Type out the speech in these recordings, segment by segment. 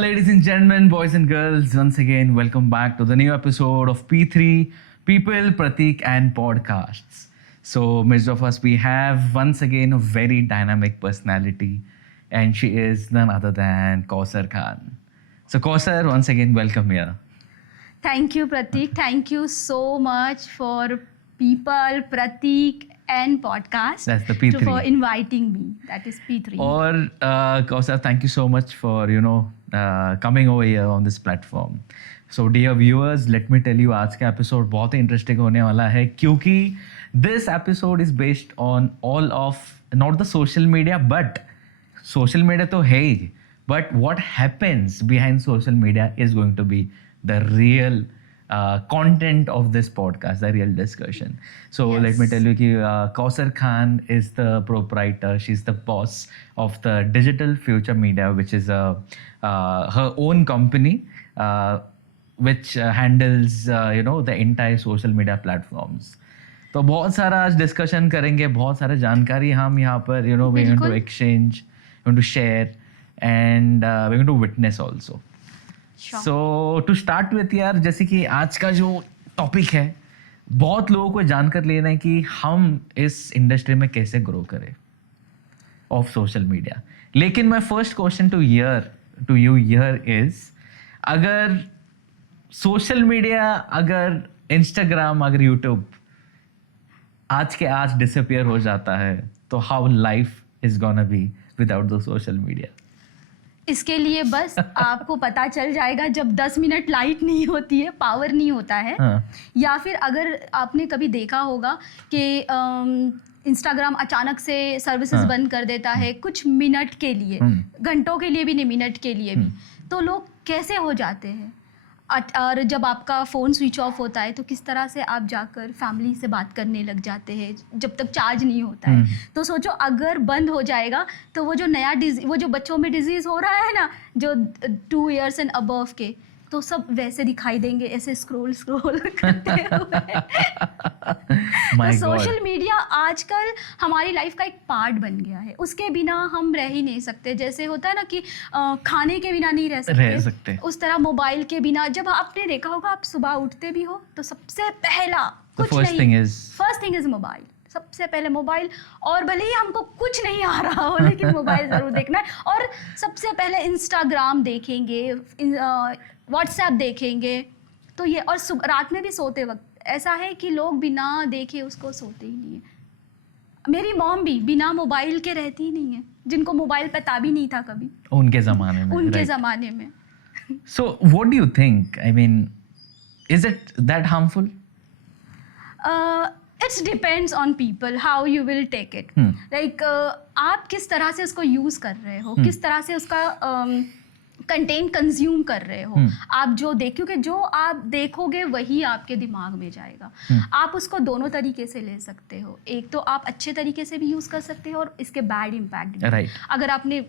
ladies and gentlemen, boys and girls, once again, welcome back to the new episode of P3 People, Pratik, and Podcasts. So, midst of us, we have once again a very dynamic personality, and she is none other than Kausar Khan. So, Kausar, once again, welcome here. Thank you, Pratik. Thank you so much for People, Pratik, and podcast. That's the P3. For inviting me. That is P3. Or Kausar, thank you so much for coming over here on this platform. So dear viewers, let me tell you, आज का episode बहुत ही interesting होने वाला है क्योंकि this episode is based on all of not the social media but social media तो है ही, but what happens behind social media is going to be the real content of this podcast, the real discussion. So Yes. let me tell you that Kausar Khan is the proprietor. She's the boss of the Digital Future Media, which is her own company, which handles the entire social media platforms. तो बहुत सारा आज discussion करेंगे, बहुत सारा जानकारी हम यहाँ पर we're going to exchange, we're going to share, and we're going to witness also. Sure. So to start with यार, जैसे कि आज का जो टॉपिक है, बहुत लोगों को जानकर लेना है कि हम इस इंडस्ट्री में कैसे ग्रो करें ऑफ सोशल मीडिया. लेकिन my first question to you here is, अगर सोशल मीडिया, अगर इंस्टाग्राम, अगर यूट्यूब आज के आज डिसअपियर हो जाता है, तो how life is gonna be without the social media? इसके लिए बस आपको पता चल जाएगा जब 10 मिनट लाइट नहीं होती है, पावर नहीं होता है. या फिर अगर आपने कभी देखा होगा कि इंस्टाग्राम अचानक से सर्विसेज बंद कर देता है कुछ मिनट के लिए, घंटों के लिए भी नहीं, मिनट के लिए भी, तो लोग कैसे हो जाते हैं. और जब आपका फ़ोन स्विच ऑफ होता है तो किस तरह से आप जाकर फैमिली से बात करने लग जाते हैं जब तक चार्ज नहीं होता है. तो सोचो अगर बंद हो जाएगा तो वो जो नया वो जो बच्चों में डिजीज़ हो रहा है ना, जो 2 years एंड अबव के, तो सब वैसे दिखाई देंगे, ऐसे स्क्रॉल करते हुए. तो सोशल मीडिया आजकल हमारी लाइफ का एक पार्ट बन गया है. उसके बिना हम रह ही नहीं सकते. जैसे होता है ना कि खाने के बिना नहीं रह सकते, उस तरह मोबाइल के बिना. जब आपने देखा होगा, आप सुबह उठते भी हो तो सबसे पहला कुछ नहीं, फर्स्ट थिंग इज मोबाइल. सबसे पहले मोबाइल, और भले ही हमको कुछ नहीं आ रहा हो लेकिन मोबाइल ज़रूर देखना है. और सबसे पहले इंस्टाग्राम देखेंगे, व्हाट्सएप देखेंगे. तो ये, और रात में भी सोते वक्त ऐसा है कि लोग बिना देखे उसको सोते ही नहीं है. मेरी मॉम भी बिना मोबाइल के रहती ही नहीं है, जिनको मोबाइल पता भी नहीं था कभी उनके ज़माने में. So what do you think? I mean, is it that harmful? It depends on people how you will take it. Like आप किस तरह से उसको यूज़ कर रहे हो, किस तरह से उसका कंटेंट कंज्यूम कर रहे हो. आप क्योंकि जो आप देखोगे वही आपके दिमाग में जाएगा. आप उसको दोनों तरीके से ले सकते हो. एक तो आप अच्छे तरीके से भी यूज़ कर सकते हो और इसके बैड इम्पैक्ट भी. अगर आपने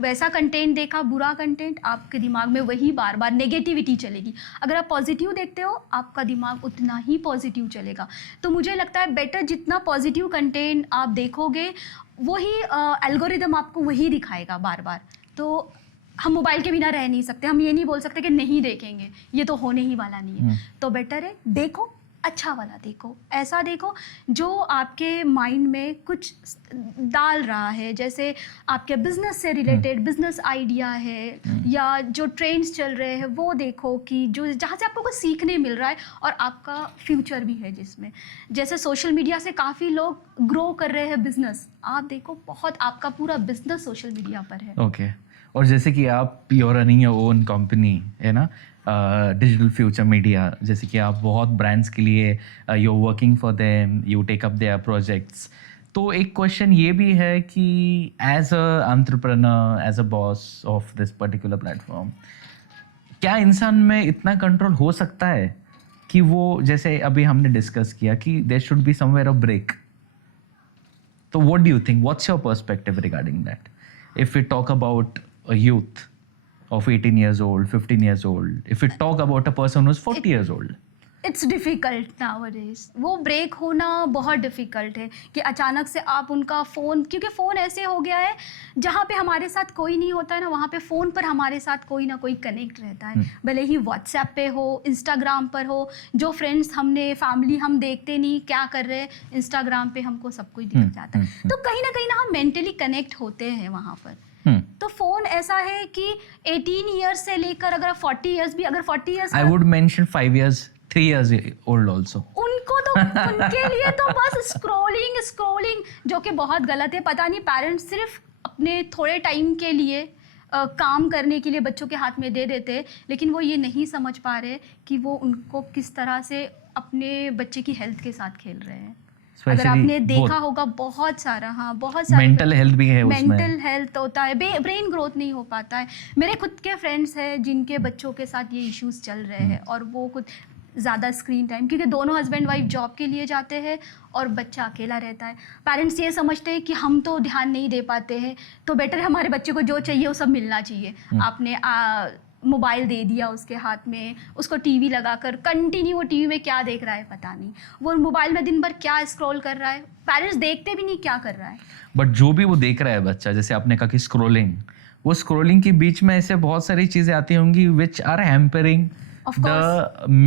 वैसा कंटेंट देखा, बुरा कंटेंट, आपके दिमाग में वही बार बार नेगेटिविटी चलेगी. अगर आप पॉजिटिव देखते हो, आपका दिमाग उतना ही पॉजिटिव चलेगा. तो मुझे लगता है बेटर जितना पॉजिटिव कंटेंट आप देखोगे, वही एल्गोरिदम आपको वही दिखाएगा बार बार. तो हम मोबाइल के बिना रह नहीं सकते. हम ये नहीं बोल सकते कि नहीं देखेंगे, ये तो होने ही वाला नहीं है. तो बेटर है देखो, अच्छा वाला देखो, ऐसा देखो जो आपके माइंड में कुछ डाल रहा है. जैसे आपके बिजनेस से रिलेटेड बिजनेस आइडिया है, या जो ट्रेंड्स चल रहे हैं वो देखो, कि जो जहाँ से आपको कुछ सीखने मिल रहा है और आपका फ्यूचर भी है जिसमें. जैसे सोशल मीडिया से काफ़ी लोग ग्रो कर रहे हैं बिजनेस. आप देखो, बहुत आपका पूरा बिजनेस सोशल मीडिया पर है. ओके. और जैसे कि आप your running your own company है ना, डिजिटल फ्यूचर मीडिया, जैसे कि आप बहुत ब्रांड्स के लिए you working for them, you take up their projects. तो एक क्वेश्चन ये भी है कि as a entrepreneur, as a boss of this particular platform, क्या इंसान में इतना कंट्रोल हो सकता है कि वो, जैसे अभी हमने डिस्कस किया कि there should be somewhere a break. तो what do you think, what's your perspective regarding that? If we talk about a youth of 18 years old, 15 years old, if we talk about a person who's 40 years old, it's difficult nowadays, वो break होना बहुत difficult है कि अचानक से आप उनका phone, क्योंकि फ़ोन ऐसे हो गया है जहाँ पे हमारे साथ कोई नहीं होता है ना, वहाँ पे फ़ोन पर हमारे साथ कोई ना कोई कनेक्ट रहता है, भले ही व्हाट्सएप पे हो, इंस्टाग्राम पर हो, जो फ्रेंड्स हमने फैमिली हम देखते नहीं क्या कर रहे हैं, इंस्टाग्राम पे हमको सब कुछ दिख जाता है, तो कहीं ना हम मेंटली कनेक्ट होते हैं वहाँ पर। तो फोन ऐसा है कि 18 इयर्स से लेकर अगर 40 इयर्स भी, अगर 40 years, I would mention 5 years 3 years old also. उनको तो उनके लिए तो बस स्क्रोलिंग जो कि बहुत गलत है। पता नहीं पेरेंट्स सिर्फ अपने थोड़े टाइम के लिए काम करने के लिए बच्चों के हाथ में दे देते हैं, लेकिन वो ये नहीं समझ पा रहे कि वो उनको किस तरह से अपने बच्चे की हेल्थ के साथ खेल रहे हैं। अगर आपने देखा होगा बहुत सारा मेंटल हेल्थ भी है उसमें, मेंटल हेल्थ होता है, ब्रेन ग्रोथ नहीं हो पाता है। मेरे खुद के फ्रेंड्स हैं जिनके बच्चों के साथ ये इश्यूज चल रहे हैं, और वो खुद ज़्यादा स्क्रीन टाइम, क्योंकि दोनों हस्बैंड वाइफ जॉब के लिए जाते हैं और बच्चा अकेला रहता है। पेरेंट्स ये समझते हैं कि हम तो ध्यान नहीं दे पाते हैं, तो बेटर है हमारे बच्चे को जो चाहिए वो सब मिलना चाहिए। आपने मोबाइल दे दिया उसके हाथ में, उसको टीवी लगाकर कंटिन्यू, वो टीवी में क्या देख रहा है पता नहीं, वो मोबाइल में दिन भर क्या स्क्रॉल कर रहा है, पेरेंट्स देखते भी नहीं क्या कर रहा है। बट जो भी वो देख रहा है बच्चा, जैसे आपने कहा कि स्क्रॉलिंग, वो स्क्रॉलिंग के बीच में ऐसे बहुत सारी चीजें आती होंगी which are hampering the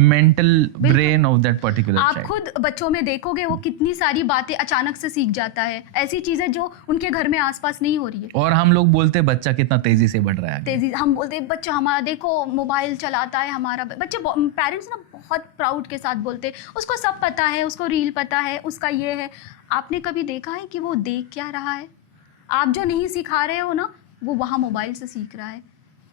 mental brain of that particular आप child. खुद बच्चों में देखोगे वो कितनी सारी बातें अचानक से सीख जाता है, ऐसी चीजें जो उनके घर में आसपास नहीं हो रही है। और हम लोग बोलते हैं बच्चा कितना तेजी से बढ़ रहा है, तेजी, हम बोलते हैं बच्चा हमारा देखो मोबाइल चलाता है, हमारा बच्चे, पेरेंट्स ना बहुत प्राउड के साथ बोलते हैं उसको सब पता है, उसको रील पता है, उसका ये है। आपने कभी देखा है कि वो देख क्या रहा है? आप जो नहीं सिखा रहे हो ना, वो वहाँ मोबाइल से सीख रहा है।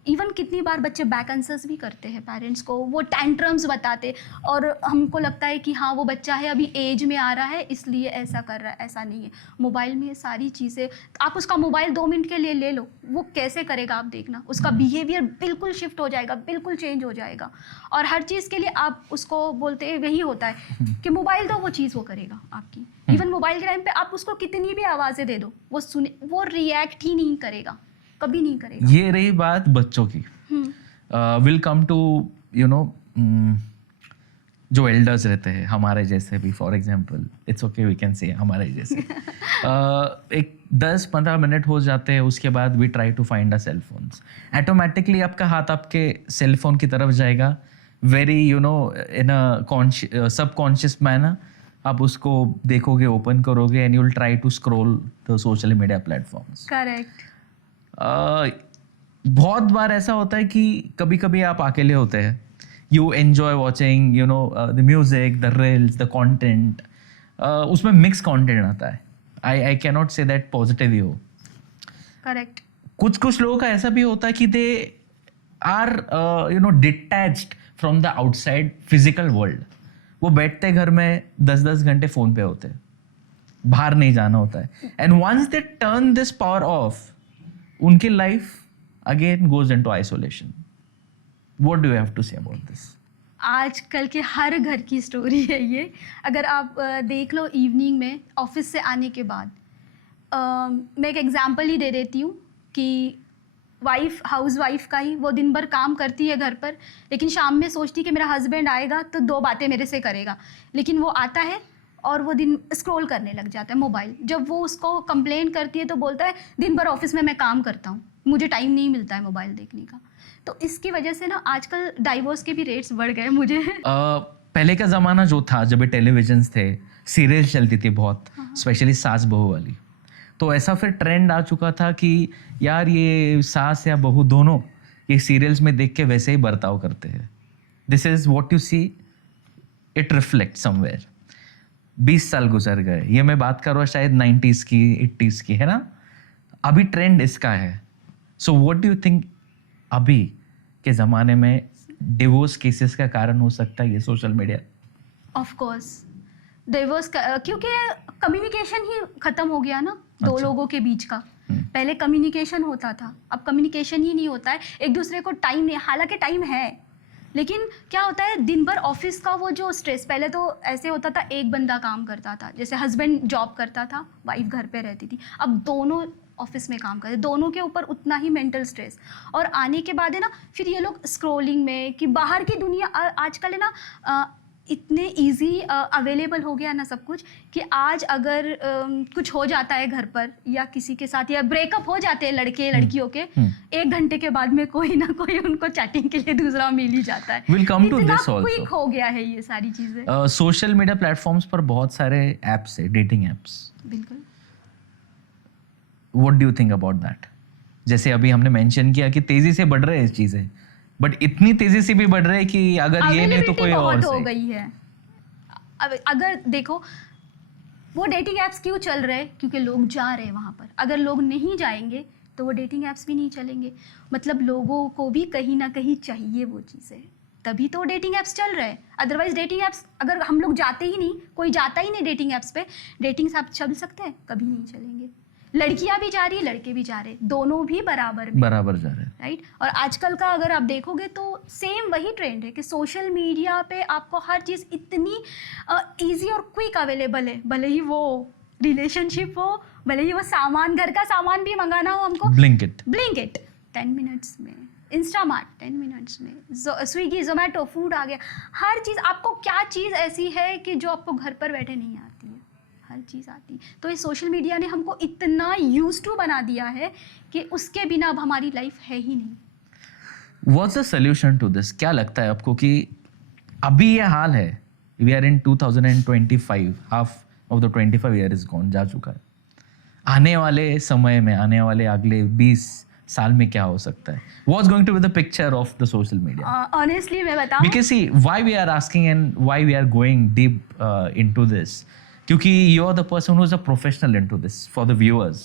इवन कितनी बार बच्चे बैक आंसर्स भी करते हैं पेरेंट्स को, वो टेंट्रम्स बताते, और हमको लगता है कि हाँ वो बच्चा है अभी एज में आ रहा है इसलिए ऐसा कर रहा है। ऐसा नहीं है, मोबाइल में ये सारी चीज़ें, आप उसका मोबाइल 2 मिनट के लिए ले लो, वो कैसे करेगा आप देखना, उसका बिहेवियर बिल्कुल शिफ्ट हो जाएगा, बिल्कुल चेंज हो जाएगा। और हर चीज़ के लिए आप उसको बोलते हैं, वही होता है कि मोबाइल दो, वो चीज़ वो करेगा आपकी। इवन मोबाइल के टाइम पे आप उसको कितनी भी आवाज़ें दे दो, वो सुने, वो रिएक्ट ही नहीं करेगा, कभी नहीं करेगा। ये रही बात बच्चों की। Will come to you know जो एल्डर्स रहते हैं हमारे जैसे भी, for example it's okay we can say हमारे जैसे एक 10-15 मिनट हो जाते हैं, उसके बाद we try to find a cell phones, automatically आपका हाथ आपके सेल फोन की तरफ जाएगा, very you know in a subconscious manner. आप उसको देखोगे, ओपन करोगे and you will try to scroll the social media platforms. Correct. बहुत बार ऐसा होता है कि कभी कभी आप अकेले होते हैं, you enjoy watching you know the music, the reels, the content, उसमें मिक्स कंटेंट आता है। I can not say that positive ही हो। करेक्ट। कुछ लोगों का ऐसा भी होता है कि they are you know detached from the outside physical world. वो बैठते घर में 10-10 घंटे फोन पे होते हैं, बाहर नहीं जाना होता है, and once they turn this power off, उनकी life again goes into isolation. What do you have to say about this? आजकल के हर घर की स्टोरी है ये। अगर आप देख लो इवनिंग में ऑफिस से आने के बाद, मैं एक एग्जांपल ही दे देती हूँ कि हाउस वाइफ का ही, वो दिन भर काम करती है घर पर, लेकिन शाम में सोचती है कि मेरा हस्बैंड आएगा तो 2 बातें मेरे से करेगा, लेकिन वो आता है और वो दिन स्क्रॉल करने लग जाता है मोबाइल। जब वो उसको कंप्लेन करती है तो बोलता है दिन भर ऑफिस में मैं काम करता हूँ, मुझे टाइम नहीं मिलता है मोबाइल देखने का। तो इसकी वजह से ना आजकल डाइवोर्स के भी रेट्स बढ़ गए। मुझे पहले का ज़माना जो था, जब टेलीविजन थे, सीरियल चलती थी बहुत, स्पेशली सास बहू वाली, तो ऐसा फिर ट्रेंड आ चुका था कि यार ये सास या बहू दोनों ये सीरियल्स में देख के वैसे ही बर्ताव करते हैं। This is what you see, it reflect somewhere. 20 साल गुजर गए, ये मैं बात कर रहा हूँ शायद 90s की, 80s की, है ना? अभी ट्रेंड इसका है। So what do you think अभी के ज़माने में डिवोर्स केसेस का कारण हो सकता है ये social media? Of course divorce, क्योंकि कम्युनिकेशन ही खत्म हो गया ना, दो लोगों के बीच का। पहले कम्युनिकेशन होता था, अब कम्युनिकेशन ही नहीं होता है, एक दूसरे को टाइम नहीं, हालांकि टाइम है, लेकिन क्या होता है दिन भर ऑफिस का वो जो स्ट्रेस, पहले तो ऐसे होता था एक बंदा काम करता था, जैसे हस्बैंड जॉब करता था, वाइफ घर पे रहती थी, अब दोनों ऑफिस में काम करते, दोनों के ऊपर उतना ही मेंटल स्ट्रेस। और आने के बाद है ना फिर ये लोग स्क्रॉलिंग में, कि बाहर की दुनिया आजकल है ना, इतने इजी अवेलेबल हो गया ना सब कुछ कि आज अगर कुछ हो जाता है घर पर या किसी के साथ या ब्रेकअप हो जाते हैं लड़के लड़कियों के, 1 घंटे के बाद में कोई ना कोई उनको चैटिंग के लिए दूसरा मिल ही जाता है। We'll come to इतना this also. क्विक हो गया है ये सारी चीजें। सोशल मीडिया प्लेटफॉर्म्स पर बहुत सारे एप्स है, डेटिंग एप्स। बिल्कुल। What do you think about that? जैसे अभी हमने मेंशन किया कि तेजी से बढ़ रहे हैं चीजें, बट इतनी तेजी से भी बढ़ रहे हैं कि अगर ये नहीं तो कोई और हो गई है। अब अगर देखो वो डेटिंग एप्स क्यों चल रहे हैं, क्योंकि लोग जा रहे हैं वहाँ पर। अगर लोग नहीं जाएंगे तो वो डेटिंग एप्स भी नहीं चलेंगे। मतलब लोगों को भी कहीं ना कहीं चाहिए वो चीज़ें, तभी तो डेटिंग एप्स चल रहे हैं। अदरवाइज डेटिंग एप्स अगर हम लोग जाते ही नहीं, कोई जाता ही नहीं डेटिंग एप्स पे, डेटिंग एप्स चल सकते हैं? कभी नहीं चलेंगे। लड़कियां भी जा रही है, लड़के भी जा रहे हैं, दोनों भी बराबर जा रहे हैं, राइट। और आजकल का अगर आप देखोगे तो सेम वही ट्रेंड है कि सोशल मीडिया पे आपको हर चीज़ इतनी इजी और क्विक अवेलेबल है। भले ही वो रिलेशनशिप हो, भले ही वो सामान, घर का सामान भी मंगाना हो हमको, ब्लिंकिट 10 मिनट्स में, इंस्टामार्ट 10 मिनट्स में, स्विगी जोमेटो फूड आ गया। हर चीज़, आपको क्या चीज़ ऐसी है कि जो आपको घर पर बैठे नहीं आती है? हर चीज़ आती। तो ये सोशल मीडिया ने हमको इतना यूज टू बना दिया है कि उसके बिना अब हमारी लाइफ है ही नहीं। What's the solution to this? क्या लगता है आपको कि अभी ये हाल है, we are in 2025, half of the 25 year is gone, जा चुका है। आने वाले समय में, आने वाले अगले 20 साल में क्या हो सकता है? What's going to be the picture of the social media? Honestly मैं बताऊं, because see why we are asking and why we are going deep into this, क्योंकि you are the person who is a professional into this for the viewers.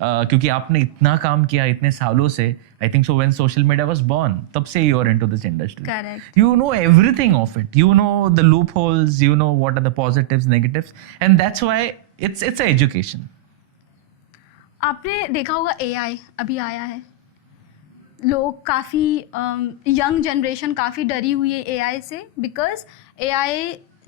क्योंकि आपने इतना काम किया इतने सालों से, I think so when social media was born, तब से you are into this industry. Correct. You know everything of it. You know the loopholes. You know what are the positives, negatives, and that's why it's a education. आपने देखा होगा AI अभी आया है, लोग काफ़ी यंग जनरेशन काफ़ी डरी हुई है AI से, बिकॉज AI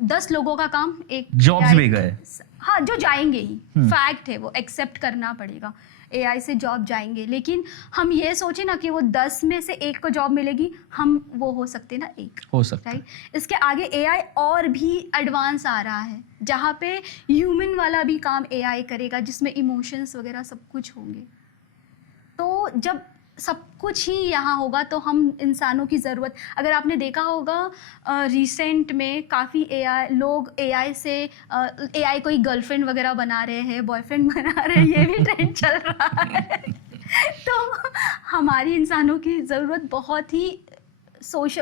10 लोगों का काम एक जॉब्स भी गए। हाँ, जो जाएंगे ही, फैक्ट है, वो एक्सेप्ट करना पड़ेगा। AI से जॉब जाएंगे, लेकिन हम ये सोचे ना कि वो 10 में से 1 को जॉब मिलेगी, हम वो हो सकते ना 1 हो सकता है। राइट। इसके आगे AI और भी एडवांस आ रहा है, जहाँ पे ह्यूमन वाला भी काम AI करेगा, जिसमें इमोशंस वगैरह सब कुछ होंगे। तो जब सब कुछ ही यहाँ होगा तो हम इंसानों की ज़रूरत, अगर आपने देखा होगा रिसेंट में काफ़ी लोग AI से AI कोई गर्लफ्रेंड वगैरह बना रहे हैं, बॉयफ्रेंड बना रहे हैं, ये भी ट्रेंड चल रहा है। तो हमारी इंसानों की ज़रूरत बहुत ही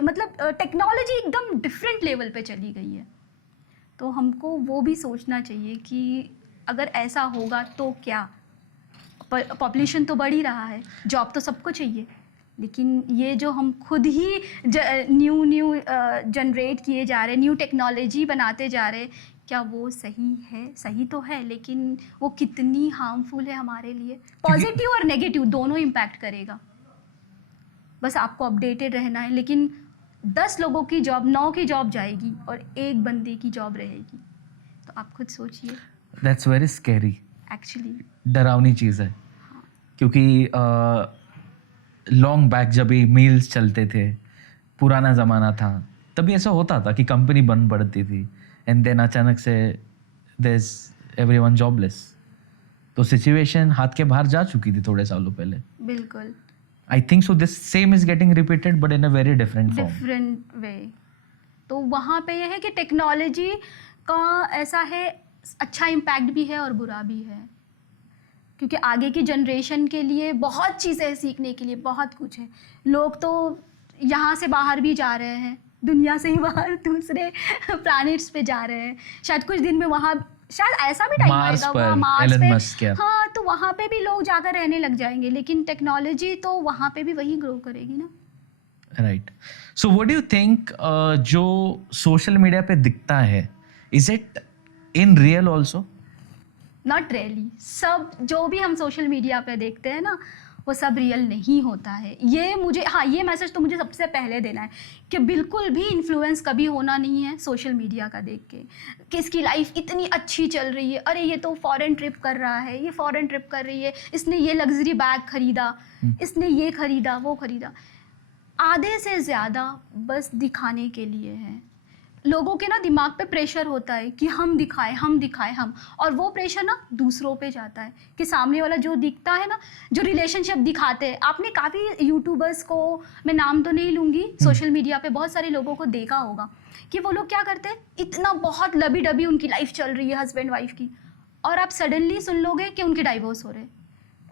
मतलब टेक्नोलॉजी एकदम डिफरेंट लेवल पे चली गई है। तो हमको वो भी सोचना चाहिए कि अगर ऐसा होगा तो क्या, पॉपुलेशन तो बढ़ ही रहा है, जॉब तो सबको चाहिए, लेकिन ये जो हम खुद ही न्यू जनरेट किए जा रहे हैं, न्यू टेक्नोलॉजी बनाते जा रहे हैं, क्या वो सही है? सही तो है, लेकिन वो कितनी हार्मफुल है हमारे लिए। पॉजिटिव और नेगेटिव दोनों इम्पैक्ट करेगा। बस आपको अपडेटेड रहना है, लेकिन 10 लोगों की जॉब, 9 की जॉब जाएगी और 1 बंदे की जॉब रहेगी। तो आप खुद सोचिए। That's very scary. एक्चुअली डरावनी चीज़ है, क्योंकि लॉन्ग बैक जब भी मील्स चलते थे, पुराना ज़माना था, तभी ऐसा होता था कि कंपनी बंद पड़ती थी एंड देन अचानक से there's everyone jobless. तो सिचुएशन हाथ के बाहर जा चुकी थी थोड़े सालों पहले। बिल्कुल। I think so this same is getting repeated but in a very different form. Different way. तो वहाँ पे ये है कि टेक्नोलॉजी का ऐसा है, अच्छा इम्पैक्ट भी है और बुरा भी है, क्योंकि आगे की जनरेशन के लिए बहुत चीज़ें हैं सीखने के लिए, बहुत कुछ है। लोग तो यहाँ से बाहर भी जा रहे हैं, दुनिया से ही बाहर दूसरे प्लैनेट्स पे जा रहे हैं। शायद कुछ दिन में वहाँ, शायद ऐसा भी टाइम आएगा वहाँ मार्स पे, हाँ, तो वहाँ पे भी लोग जाकर रहने लग जाएंगे, लेकिन टेक्नोलॉजी तो वहाँ पे भी वही ग्रो करेगी ना। Right. So what do you think, जो सोशल मीडिया पे दिखता है, is it in real also? Not really. सब जो भी हम सोशल मीडिया पे देखते हैं ना, वो सब रियल नहीं होता है। ये मुझे, हाँ, ये मैसेज तो मुझे सबसे पहले देना है कि बिल्कुल भी इन्फ्लुएंस कभी होना नहीं है सोशल मीडिया का देख के, कि इसकी लाइफ इतनी अच्छी चल रही है, अरे ये तो फॉरेन ट्रिप कर रहा है, ये फॉरेन ट्रिप कर रही है, इसने ये लग्जरी बैग खरीदा, इसने ये खरीदा, वो खरीदा। आधे से ज़्यादा बस दिखाने के लिए है। लोगों के ना दिमाग पे प्रेशर होता है कि हम दिखाएं, और वो प्रेशर ना दूसरों पे जाता है कि सामने वाला जो दिखता है ना, जो रिलेशनशिप दिखाते हैं। आपने काफ़ी यूट्यूबर्स को, मैं नाम तो नहीं लूँगी, सोशल मीडिया पे बहुत सारे लोगों को देखा होगा कि वो लोग क्या करते हैं, इतना बहुत लबी डबी उनकी लाइफ चल रही है हस्बैंड वाइफ की, और आप सडनली सुन लोगे कि उनके डाइवोर्स हो रहे हैं।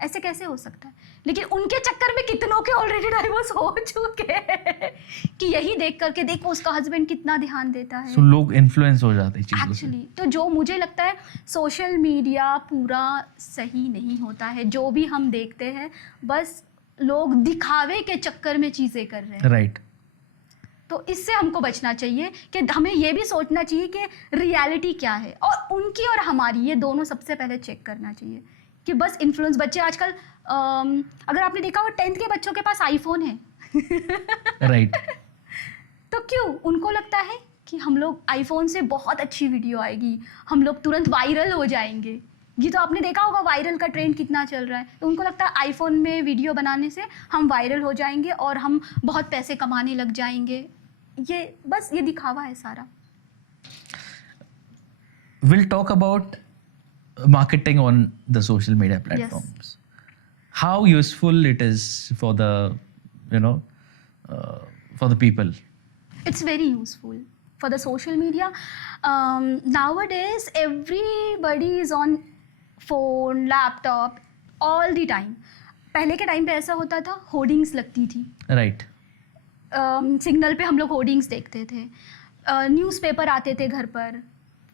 ऐसे कैसे हो सकता है? लेकिन उनके चक्कर में कितनों के ऑलरेडी डाइवोर्स हो चुके हैं कि यही देख करके देखो उसका हस्बैंड कितना ध्यान देता है। So, लोग इन्फ्लुएंस हो जाते हैं चीज़ों से। एक्चुअली तो जो मुझे लगता है, सोशल मीडिया पूरा सही नहीं होता है। जो भी हम देखते हैं बस लोग दिखावे के चक्कर में चीज़ें कर रहे हैं। राइट। तो इससे हमको बचना चाहिए कि हमें ये भी सोचना चाहिए कि रियलिटी क्या है, और उनकी और हमारी, ये दोनों सबसे पहले चेक करना चाहिए कि बस इन्फ्लुएंस। बच्चे आजकल अगर आपने देखा हो 10th के बच्चों के पास आईफोन है। राइट। तो क्यों? उनको लगता है कि हम लोग आईफोन से बहुत अच्छी वीडियो आएगी, हम लोग तुरंत वायरल हो जाएंगे। ये तो आपने देखा होगा वायरल का ट्रेंड कितना चल रहा है। तो उनको लगता है आईफोन में वीडियो बनाने से हम वायरल हो जाएंगे और हम बहुत पैसे कमाने लग जाएंगे। ये बस ये दिखावा है सारा। We'll talk about marketing on the social media platforms. How useful it is for the, for the people. It's very useful for the social media. Nowadays, everybody is on phone, laptop, all the time. पहले के time पे ऐसा होता था, hoardings लगती थी। Right. Signal पे हम लोग होर्डिंग्स देखते थे, न्यूज़पेपर आते थे घर पर,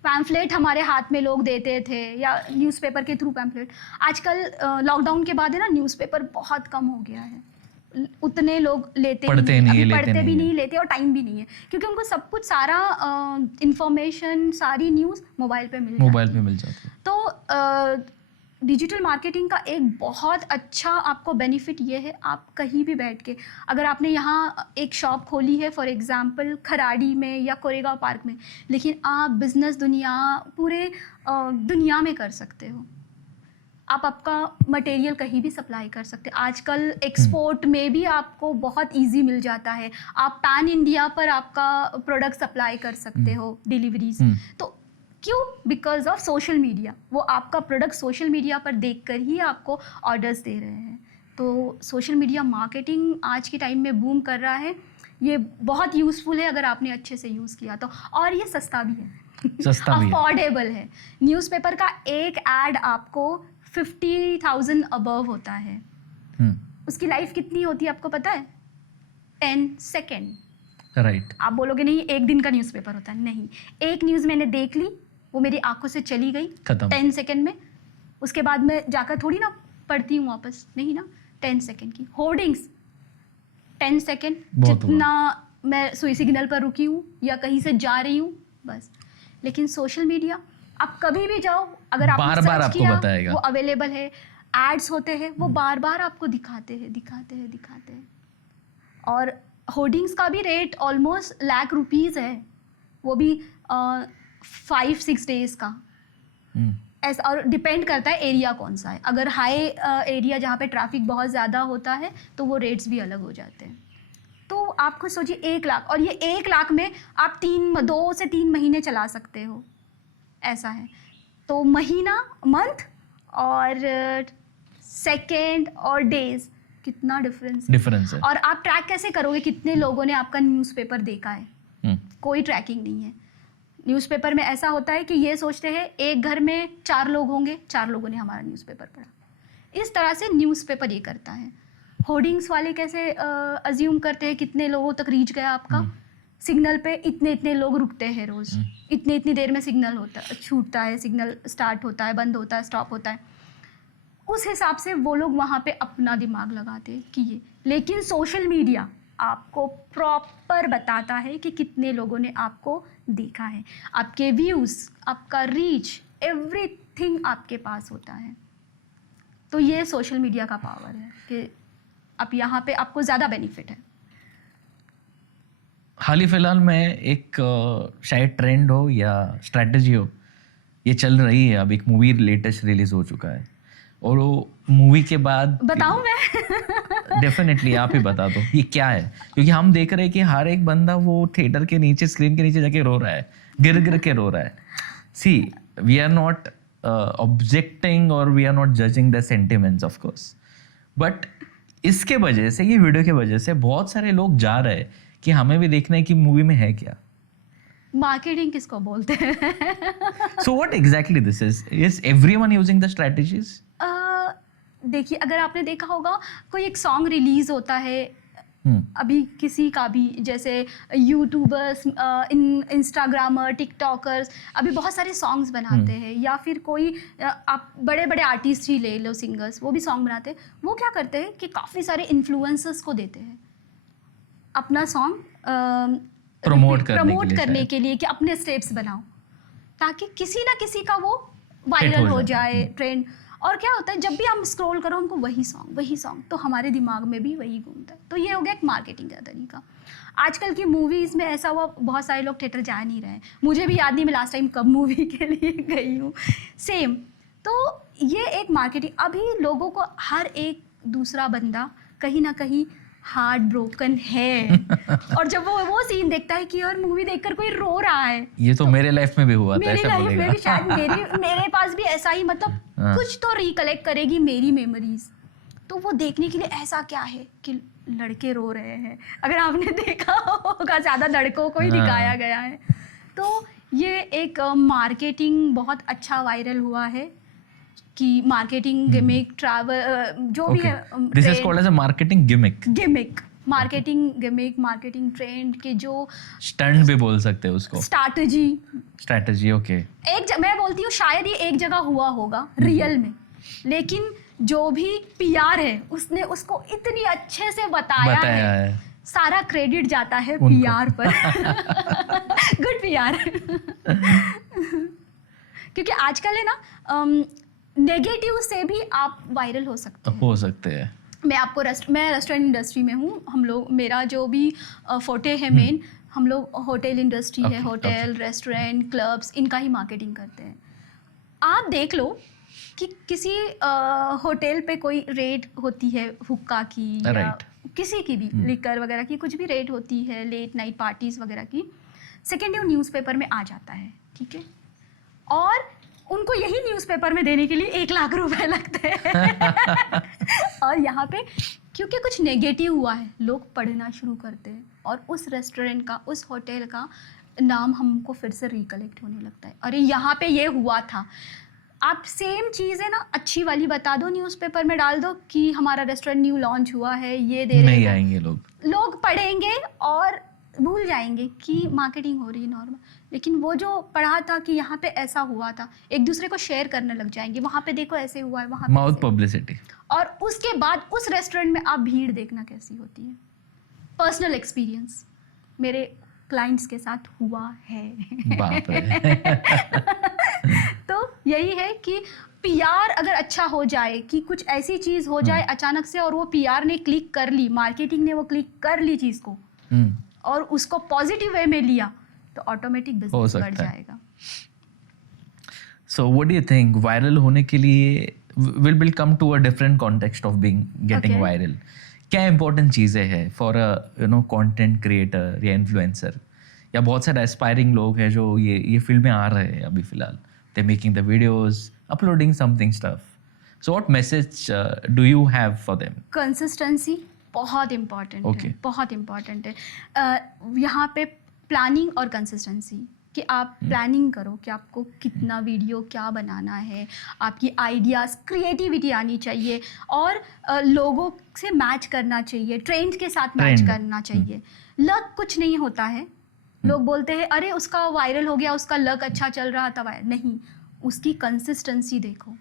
पैम्फलेट हमारे हाथ में लोग देते थे या न्यूज़पेपर के थ्रू पैम्फलेट। आजकल लॉकडाउन के बाद है ना, न्यूज़पेपर बहुत कम हो गया है, उतने लोग लेते पढ़ते भी नहीं लेते, और टाइम भी नहीं है, क्योंकि उनको सब कुछ, सारा इंफॉर्मेशन, सारी न्यूज़ मोबाइल पे मिल जाती है। तो डिजिटल मार्केटिंग का एक बहुत अच्छा आपको बेनिफिट ये है, आप कहीं भी बैठ के, अगर आपने यहाँ एक शॉप खोली है फॉर एग्जांपल खराड़ी में या कोरेगांव पार्क में, लेकिन आप बिजनेस पूरे दुनिया में कर सकते हो। आप आपका मटेरियल कहीं भी सप्लाई कर सकते हैं। आजकल एक्सपोर्ट में भी आपको बहुत इजी मिल जाता है, आप पैन इंडिया पर आपका प्रोडक्ट सप्लाई कर सकते हो, डिलीवरीज। तो क्यों? Because of social media. वो आपका प्रोडक्ट सोशल मीडिया पर देखकर ही आपको ऑर्डर्स दे रहे हैं। तो सोशल मीडिया मार्केटिंग आज के टाइम में बूम कर रहा है। ये बहुत यूज़फुल है अगर आपने अच्छे से यूज़ किया तो, और ये सस्ता भी है, अफोर्डेबल है। न्यूज़पेपर का एक ऐड आपको 50,000 अबव होता है। उसकी लाइफ कितनी होती है आपको पता है? 10 सेकेंड। राइट। आप बोलोगे नहीं एक दिन का न्यूज़पेपर होता है, नहीं। एक न्यूज़ मैंने देख ली, वो मेरी आंखों से चली गई 10 सेकेंड में, उसके बाद मैं जाकर थोड़ी ना पढ़ती हूँ वापस, नहीं ना। 10 सेकेंड की होर्डिंग्स, 10 सेकेंड, जितना मैं सुई सिग्नल पर रुकी हूँ या कहीं से जा रही हूँ, बस। लेकिन सोशल मीडिया आप कभी भी जाओ, अगर आपने बार-बार सर्च आपको किया, बताएगा, वो अवेलेबल है, एड्स होते हैं, वो बार बार आपको दिखाते हैं। और होर्डिंग्स का भी रेट ऑलमोस्ट ₹1,00,000 है, वो भी 5-6 डेज का। ऐसा, और डिपेंड करता है एरिया कौन सा है। अगर हाई एरिया जहाँ पे ट्रैफिक बहुत ज़्यादा होता है तो वो रेट्स भी अलग हो जाते हैं। तो आप खुद सोचिए 1 लाख, और ये 1 लाख में आप 2 से 3 महीने चला सकते हो, ऐसा है। तो महीना, मंथ और सेकेंड और डेज, कितना डिफरेंस है। और आप ट्रैक कैसे करोगे कितने लोगों ने आपका न्यूज़पेपर देखा है? कोई ट्रैकिंग नहीं है। न्यूज़पेपर में ऐसा होता है कि ये सोचते हैं एक घर में 4 लोग होंगे, 4 लोगों ने हमारा न्यूज़पेपर पढ़ा। इस तरह से न्यूज़पेपर ये करता है। होर्डिंग्स वाले कैसे अज्यूम करते हैं कितने लोगों तक रीच गया आपका? सिग्नल पे इतने लोग रुकते हैं रोज़, इतनी देर में सिग्नल छूटता है, सिग्नल स्टार्ट होता है, बंद होता है, स्टॉप होता है। उस हिसाब से वो लोग वहाँ पे अपना दिमाग लगाते हैं कि ये। लेकिन सोशल मीडिया आपको प्रॉपर बताता है कि कितने लोगों ने आपको देखा है, आपके व्यूज़, आपका रीच, एवरीथिंग आपके पास होता है। तो ये सोशल मीडिया का पावर है कि आप यहाँ पे आपको ज़्यादा बेनिफिट है। हाल ही फिलहाल में एक शायद ट्रेंड हो या स्ट्रैटेजी हो, ये चल रही है। अब एक मूवी लेटेस्ट रिलीज हो चुका है, और वो मूवी के बाद बताऊं मैं? डेफिनेटली आप ही बता दो ये क्या है, क्योंकि हम देख रहे हैं कि हर एक बंदा वो थिएटर के नीचे, स्क्रीन के नीचे जाके रो रहा है, गिर गिर के रो रहा है. See we are not objecting और we are not judging the sentiments of course, but इसके वजह से, ये वीडियो के वजह से बहुत सारे लोग जा रहे हैं कि हमें भी देखना है कि मूवी में है क्या. मार्केटिंग किसको बोलते हैं? So what exactly this is? Is everyone using the strategies? देखिए, अगर आपने देखा होगा कोई एक सॉन्ग रिलीज होता है अभी किसी का भी, जैसे यूट्यूबर्स, इंस्टाग्रामर, टिकटॉकर्स अभी बहुत सारे सॉन्ग्स बनाते हैं, या फिर कोई आप बड़े बड़े आर्टिस्ट ही ले लो, सिंगर्स, वो भी सॉन्ग बनाते हैं. वो क्या करते हैं कि काफ़ी सारे इन्फ्लुएंसर्स को देते हैं अपना सॉन्ग प्रमोट करने के लिए कि अपने स्टेप्स बनाओ, ताकि किसी ना किसी का वो वायरल हो जाए, ट्रेंड. और क्या होता है, जब भी हम स्क्रॉल करो हमको वही सॉन्ग, तो हमारे दिमाग में भी वही घूमता है. तो ये हो गया एक मार्केटिंग का तरीका. आजकल की मूवीज़ में ऐसा हुआ, बहुत सारे लोग थिएटर जा नहीं रहे हैं. मुझे भी याद नहीं मैं लास्ट टाइम कब मूवी के लिए गई हूँ. सेम. तो ये एक मार्केटिंग. अभी लोगों को हर एक दूसरा बंदा कहीं ना कहीं हार्ट ब्रोकन है. और जब वो सीन देखता है कि यार मूवी देखकर कोई रो रहा है, ये तो मेरे लाइफ में भी हुआ था. मेरी लाइफ में भी शायद मेरे पास भी ऐसा ही, मतलब कुछ तो रिकलेक्ट करेगी मेरी मेमोरीज. तो वो देखने के लिए ऐसा क्या है कि लड़के रो रहे हैं. अगर आपने देखा होगा ज़्यादा लड़कों को ही दिखाया गया है. तो ये एक मार्केटिंग बहुत अच्छा वायरल हुआ है कि मार्केटिंग गिमिक, ट्रैवल, जो भी है. This is called as a marketing gimmick. Marketing gimmick, marketing trend के जो स्टंट भी बोल सकते हैं उसको. स्ट्रैटेजी. ओके. मैं बोलती हूँ शायद ये एक जगह हुआ होगा रियल में, लेकिन जो भी पीआर है उसने उसको इतनी अच्छे से बताया है. सारा क्रेडिट जाता है पीआर पर. Good PR. क्योंकि आजकल है ना, नेगेटिव से भी आप वायरल हो सकते हैं. मैं आपको मैं रेस्टोरेंट इंडस्ट्री में हूँ. मेरा जो भी फोटे है मेन, हम लोग होटल इंडस्ट्री है, होटल, रेस्टोरेंट, क्लब्स, इनका ही मार्केटिंग करते हैं. आप देख लो कि किसी होटल पे कोई रेट होती है हुक्का की, या किसी की भी लिकर वगैरह की, कुछ भी रेट होती है, लेट नाइट पार्टीज वगैरह की, सेकेंड न्यूज़पेपर में आ जाता है. ठीक है. और उनको यही न्यूज़पेपर में देने के लिए 1 लाख रुपए लगते हैं. और यहाँ पे क्योंकि कुछ नेगेटिव हुआ है, लोग पढ़ना शुरू करते हैं, और उस रेस्टोरेंट का, उस होटल का नाम हमको फिर से रिकलेक्ट होने लगता है. अरे यहाँ पे ये हुआ था. आप सेम चीज़ है ना, अच्छी वाली बता दो, न्यूज़पेपर में डाल दो कि हमारा रेस्टोरेंट न्यू लॉन्च हुआ है, ये दे रहे हैं, नहीं आएंगे लोग पढ़ेंगे और भूल जाएंगे कि मार्केटिंग हो रही है नॉर्मल. लेकिन वो जो पढ़ा था कि यहाँ पे ऐसा हुआ था, एक दूसरे को शेयर करने लग जाएंगे, वहाँ पे देखो ऐसे हुआ है, वहाँ पे माउथ पब्लिसिटी. और उसके बाद उस रेस्टोरेंट में आप भीड़ देखना कैसी होती है. पर्सनल एक्सपीरियंस मेरे क्लाइंट्स के साथ हुआ है. बाप रे. तो यही है कि पीआर अगर अच्छा हो जाए, कि कुछ ऐसी चीज़ हो जाए अचानक से, और वो पीआर ने क्लिक कर ली, मार्केटिंग ने वो क्लिक कर ली चीज़ को, और उसको पॉजिटिव वे में लिया, तो ऑटोमेटिक बिजनेस बढ़ जाएगा. So what do you think, viral होने के लिए will come to a different context of being getting viral. क्या इंपॉर्टेंट चीज़ें हैं फॉर अ कंटेंट क्रिएटर या इन्फ्लुएंसर, या बहुत सारे एस्पायरिंग लोग हैं जो ये फील्ड में आ रहे हैं अभी फिलहाल, they making the videos, uploading something stuff. So what message do you have for them? Consistency बहुत इम्पॉर्टेंट है. बहुत इम्पॉर्टेंट है. यहाँ पे प्लानिंग और कंसिस्टेंसी, कि आप प्लानिंग करो कि आपको कितना वीडियो क्या बनाना है, आपकी आइडियाज़, क्रिएटिविटी आनी चाहिए, और लोगों से मैच करना चाहिए, ट्रेंड के साथ मैच करना चाहिए. लक कुछ नहीं होता है. लोग बोलते हैं अरे उसका वायरल हो गया, उसका लक अच्छा चल रहा था, वायरल नहीं, उसकी कंसिस्टेंसी देखो.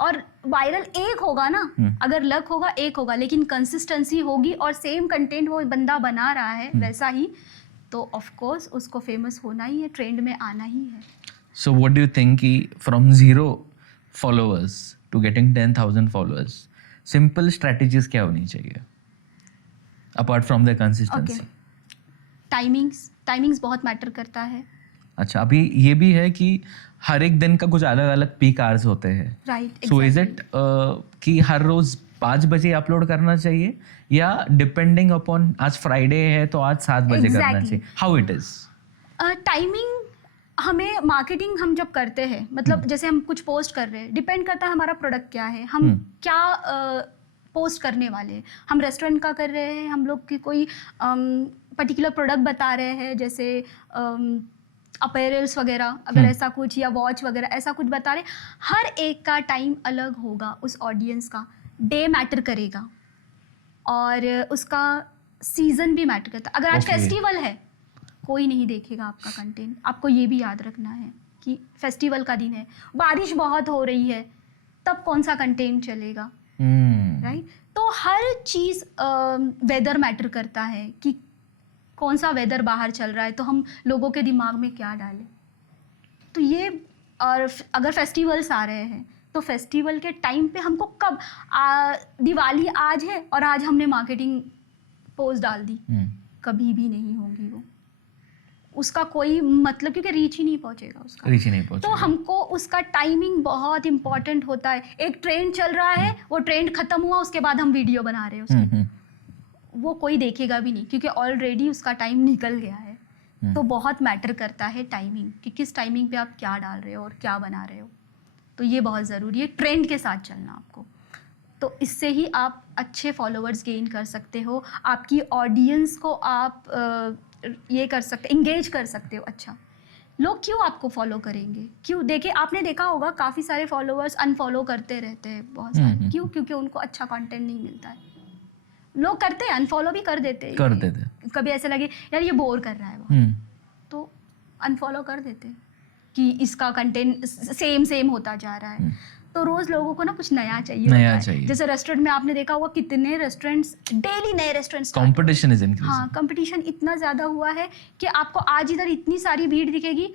और वायरल एक होगा ना, अगर लक होगा एक होगा, लेकिन कंसिस्टेंसी होगी और सेम कंटेंट वो बंदा बना रहा है वैसा ही, तो ऑफ कोर्स उसको फेमस होना ही है, ट्रेंड में आना ही है. So what do you think कि from 0 followers to getting 10,000 followers, simple strategies क्या होनी चाहिए apart from the consistency? Timings बहुत मैटर करता है. अच्छा, अभी ये भी है कि हर एक दिन का कुछ अलग अलग पीक आवर्स होते हैं, राइट। सो इज इट कि हर रोज 5 बजे अपलोड करना चाहिए या डिपेंडिंग अपॉन आज फ्राइडे है तो आज 7 बजे करना Exactly. चाहिए, हाउ इट इज? टाइमिंग हमें मार्केटिंग हम जब करते हैं, मतलब जैसे हम कुछ पोस्ट कर रहे हैं, डिपेंड करता है हमारा प्रोडक्ट क्या है, हम क्या पोस्ट करने वाले हैं। हम रेस्टोरेंट का कर रहे हैं, हम लोग की कोई पर्टिकुलर प्रोडक्ट बता रहे हैं, जैसे अपैरल्स वगैरह अगर ऐसा कुछ, या वॉच वगैरह ऐसा कुछ बता रहे, हर एक का टाइम अलग होगा, उस ऑडियंस का डे मैटर करेगा और उसका सीजन भी मैटर करता है। अगर आज फेस्टिवल है, कोई नहीं देखेगा आपका कंटेंट। आपको ये भी याद रखना है कि फेस्टिवल का दिन है, बारिश बहुत हो रही है, तब कौन सा कंटेंट चलेगा, राइट? तो हर चीज़ वेदर मैटर करता है कि कौन सा वेदर बाहर चल रहा है, तो हम लोगों के दिमाग में क्या डालें। तो ये, और अगर फेस्टिवल्स आ रहे हैं तो फेस्टिवल के टाइम पे हमको कब, दिवाली आज है और आज हमने मार्केटिंग पोस्ट डाल दी, कभी भी नहीं होगी वो, उसका कोई मतलब, क्योंकि रीच ही नहीं पहुंचेगा उसका, रीच ही नहीं पहुंचेगा। तो हमको उसका टाइमिंग बहुत इंपॉर्टेंट होता है। एक ट्रेंड चल रहा है, वो ट्रेंड खत्म हुआ, उसके बाद हम वीडियो बना रहे हैं उसमें, वो कोई देखेगा भी नहीं, क्योंकि ऑलरेडी उसका टाइम निकल गया है। तो बहुत मैटर करता है टाइमिंग, कि किस टाइमिंग पे आप क्या डाल रहे हो और क्या बना रहे हो। तो ये बहुत ज़रूरी है, ट्रेंड के साथ चलना आपको। तो इससे ही आप अच्छे फॉलोअर्स गेन कर सकते हो, आपकी ऑडियंस को आप ये कर सकते, इंगेज कर सकते हो। अच्छा, लोग क्यों आपको फॉलो करेंगे? क्यों? देखिए, आपने देखा होगा काफ़ी सारे फॉलोअर्स अनफॉलो करते रहते हैं बहुत सारे। क्यों? क्योंकि उनको अच्छा कंटेंट नहीं मिलता है। लोग करते हैं, अनफॉलो भी कर देते हैं, कभी ऐसे लगे यार ये बोर कर रहा है बहुत, तो अनफॉलो कर देते हैं कि इसका कंटेंट सेम होता जा रहा है। तो रोज लोगों को ना कुछ नया चाहिए। जैसे रेस्टोरेंट में आपने देखा होगा कितने रेस्टोरेंट्स, डेली नए रेस्टोरेंट्स, कंपटीशन इज इंक्रीजिंग। हाँ, कंपटीशन इतना ज़्यादा हुआ है कि आपको आज इधर इतनी सारी भीड़ दिखेगी,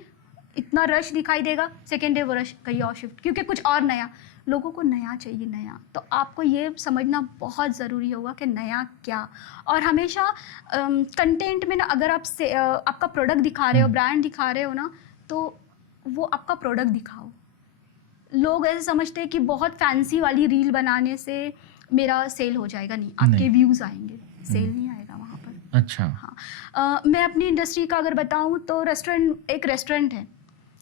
इतना रश दिखाई देगा, सेकेंड डे वो रश कहीं और शिफ्ट, क्योंकि कुछ और नया, लोगों को नया चाहिए, नया। तो आपको ये समझना बहुत ज़रूरी होगा कि नया क्या। और हमेशा कंटेंट में ना, अगर आप आपका प्रोडक्ट दिखा रहे हो, ब्रांड दिखा रहे हो ना, तो वो आपका प्रोडक्ट दिखाओ। लोग ऐसे समझते हैं कि बहुत फैंसी वाली रील बनाने से मेरा सेल हो जाएगा। नहीं, आपके व्यूज़ आएंगे, सेल नहीं आएगा वहाँ पर। अच्छा, हाँ। मैं अपनी इंडस्ट्री का अगर बताऊँ तो एक रेस्टोरेंट है,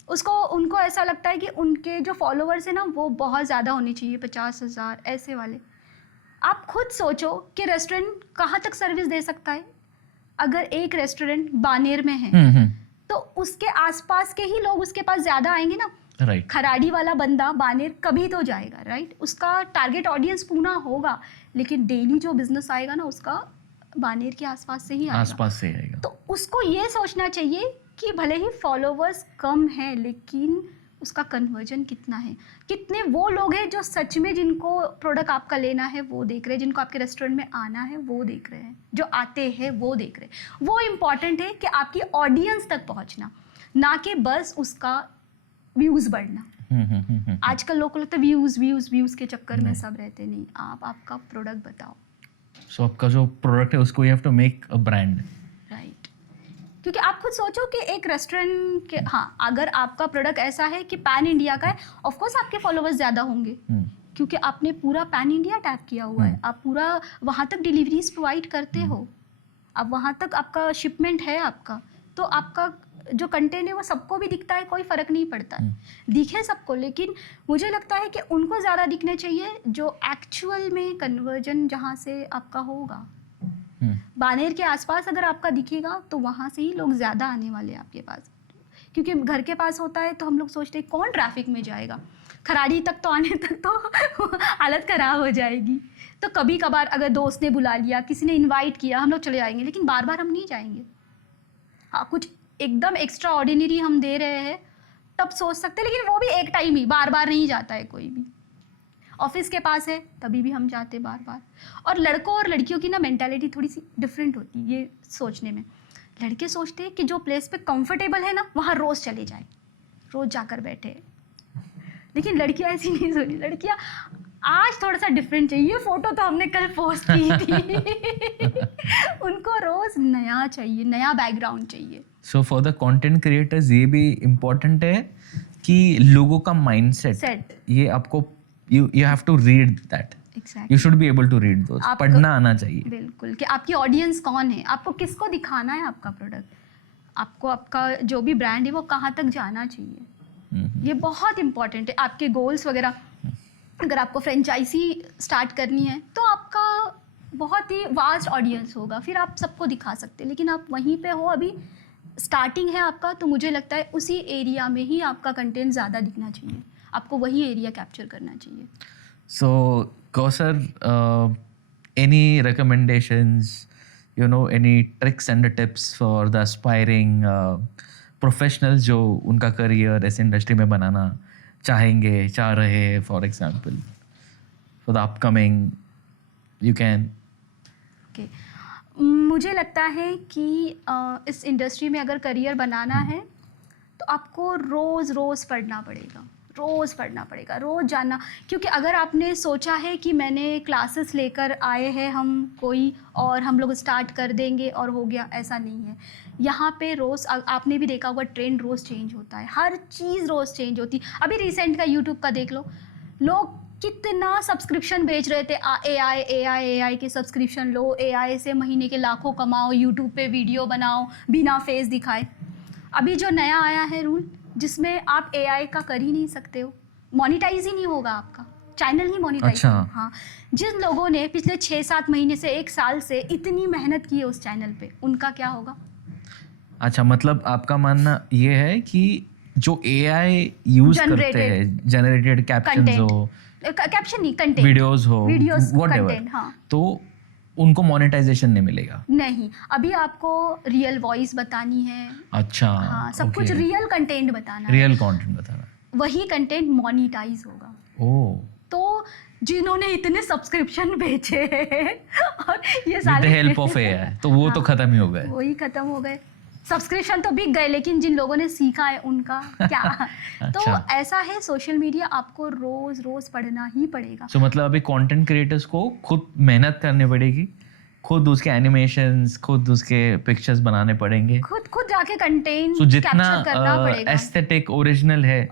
उनको ऐसा लगता है कि उनके जो फॉलोअर्स हैं ना, वो बहुत ज़्यादा होने चाहिए, 50,000 ऐसे वाले। आप खुद सोचो कि रेस्टोरेंट कहाँ तक सर्विस दे सकता है। अगर एक रेस्टोरेंट बानेर में है तो उसके आसपास के ही लोग उसके पास ज़्यादा आएंगे ना, राइट। खराड़ी वाला बंदा बानेर कभी तो जाएगा, राइट? उसका टारगेट ऑडियंस पूरा होगा, लेकिन डेली जो बिजनेस आएगा ना, उसका बानेर के आसपास से ही आएगा। तो उसको ये सोचना चाहिए कि भले ही फॉलोवर्स कम हैं, लेकिन उसका कन्वर्जन कितना है, कितने वो लोग हैं जो सच में जिनको प्रोडक्ट आपका लेना है वो देख रहे हैं, जिनको आपके रेस्टोरेंट में आना है वो देख रहे हैं, जो आते हैं वो देख रहे हैं। वो इम्पॉर्टेंट है कि आपकी ऑडियंस तक पहुंचना, ना कि बस उसका व्यूज़ बढ़ना। आजकल लोगों को लगता है व्यूज़ के चक्कर में सब रहते। नहीं, आप आपका प्रोडक्ट बताओ। सो आपका जो प्रोडक्ट है उसको you have to make a brand, right? क्योंकि आप खुद सोचो कि एक रेस्टोरेंट के, हाँ, अगर आपका प्रोडक्ट ऐसा है कि पैन इंडिया का है, ऑफ कोर्स आपके फॉलोअर्स ज़्यादा होंगे, क्योंकि आपने पूरा पैन इंडिया टैग किया हुआ है, आप पूरा वहाँ तक डिलीवरीज प्रोवाइड करते हो, अब वहाँ तक आपका शिपमेंट है आपका, तो आपका जो कंटेंट है वो सबको भी दिखता है, कोई फ़र्क नहीं पड़ता है, दिखे सबको। लेकिन मुझे लगता है कि उनको ज़्यादा दिखने चाहिए जो एक्चुअल में कन्वर्जन जहाँ से आपका होगा। बानेर के आसपास अगर आपका दिखेगा तो वहाँ से ही लोग ज़्यादा आने वाले हैं आपके पास, क्योंकि घर के पास होता है तो हम लोग सोचते हैं कौन ट्रैफिक में जाएगा, खराड़ी तक तो आने तक तो हालत ख़राब हो जाएगी। तो कभी कभार अगर दोस्त ने बुला लिया, किसी ने इन्वाइट किया, हम लोग चले जाएंगे, लेकिन बार बार हम नहीं जाएंगे। हाँ, कुछ एकदम एक्स्ट्रा ऑर्डिनरी हम दे रहे हैं तब सोच सकते हैं, लेकिन वो भी एक टाइम ही, बार बार नहीं जाता है कोई भी। ऑफिस के पास है तभी भी हम जाते बार बार। और लड़कों और लड़कियों की ना मेंटालिटी थोड़ी सी डिफरेंट होती है ये सोचने में। लड़के सोचते हैं कि जो प्लेस पे कंफर्टेबल है ना, वहाँ रोज़ चले जाए, रोज़ जाकर बैठे। लेकिन लड़कियाँ ऐसी नहीं सोची। लड़कियाँ आज थोड़ा सा डिफरेंट चाहिए। ये फोटो तो हमने कल पोस्ट की थी। उनको रोज नया चाहिए, नया बैकग्राउंड चाहिए। So for the content creators ये भी इम्पोर्टेंट है कि लोगों का माइंडसेट ये आपको you have to read that, you should be able to read those, पढ़ना आना चाहिए। बिल्कुल, कि आपकी ऑडियंस कौन है, आपको किसको दिखाना है आपका प्रोडक्ट, आपको आपका जो भी ब्रांड है वो कहाँ तक जाना चाहिए, ये बहुत इंपॉर्टेंट है। आपके गोल्स वगैरह, अगर आपको फ्रेंचाइजी स्टार्ट करनी है तो आपका बहुत ही वास्ट ऑडियंस होगा, फिर आप सबको दिखा सकते हैं। लेकिन आप वहीं पे हो, अभी स्टार्टिंग है आपका, तो मुझे लगता है उसी एरिया में ही आपका कंटेंट ज़्यादा दिखना चाहिए, आपको वही एरिया कैप्चर करना चाहिए। सो Kausar, any recommendations, any tricks and tips for the aspiring professionals जो उनका करियर इस इंडस्ट्री में बनाना चाह रहे हैं, for example for the upcoming, you can. Okay, मुझे लगता है कि इस इंडस्ट्री में अगर करियर बनाना है तो आपको रोज़ पढ़ना पड़ेगा, रोज़ जानना। क्योंकि अगर आपने सोचा है कि मैंने क्लासेस लेकर आए हैं हम कोई और हम लोग स्टार्ट कर देंगे और हो गया, ऐसा नहीं है। यहाँ पे रोज़, आपने भी देखा होगा, ट्रेंड रोज़ चेंज होता है, हर चीज़ रोज़ चेंज होती। अभी रिसेंट का यूट्यूब का देख लो, लोग कितना सब्सक्रिप्शन बेच रहे थे, AI के सब्सक्रिप्शन लो, AI से महीने के लाखों कमाओ, यूट्यूब पे वीडियो बनाओ बिना फेस दिखाए। अभी जो नया आया है रूल, जिसमें आप AI का कर ही नहीं सकते हो, मोनिटाइज ही नहीं होगा आपका चैनल, ही मोनिटाइज। अच्छा। हाँ, जिन लोगों ने पिछले 6-7 महीने से 1 साल से इतनी मेहनत की है उस चैनल पे, उनका क्या होगा? अच्छा, मतलब आपका मानना ये है कि जो AI यूज करते हैं, जनरेटेड कैप्शंस हो, कैप्शन नहीं, कंटेंट, वीडियोस हो, व्हाटएवर, कंटेंट, हाँ, तो उनको मोनेटाइजेशन नहीं मिलेगा। नहीं, अभी आपको रियल वॉइस बतानी है। अच्छा, हाँ, सब कुछ रियल कंटेंट बताना है, रियल कंटेंट बताना, वही कंटेंट मोनेटाइज होगा। ओह, तो जिन्होंने इतने सब्सक्रिप्शन बेचे और ये with the help of AI, तो वो तो खत्म ही हो गए, वही खत्म हो गए। सब्सक्रिप्शन तो बिक गए, लेकिन जिन लोगों ने सीखा है उनका क्या? तो ऐसा है, सोशल मीडिया आपको रोज पढ़ना ही पड़ेगा। तो मतलब अभी कंटेंट क्रिएटर्स को खुद मेहनत करनी पड़ेगी, खुद उसके एनिमेशंस, खुद उसके पिक्चर्स बनाने पड़ेंगे, खुद जाके कंटेंट जितना करना पड़ेगा, एस्थेटिक ओरिजिनल है,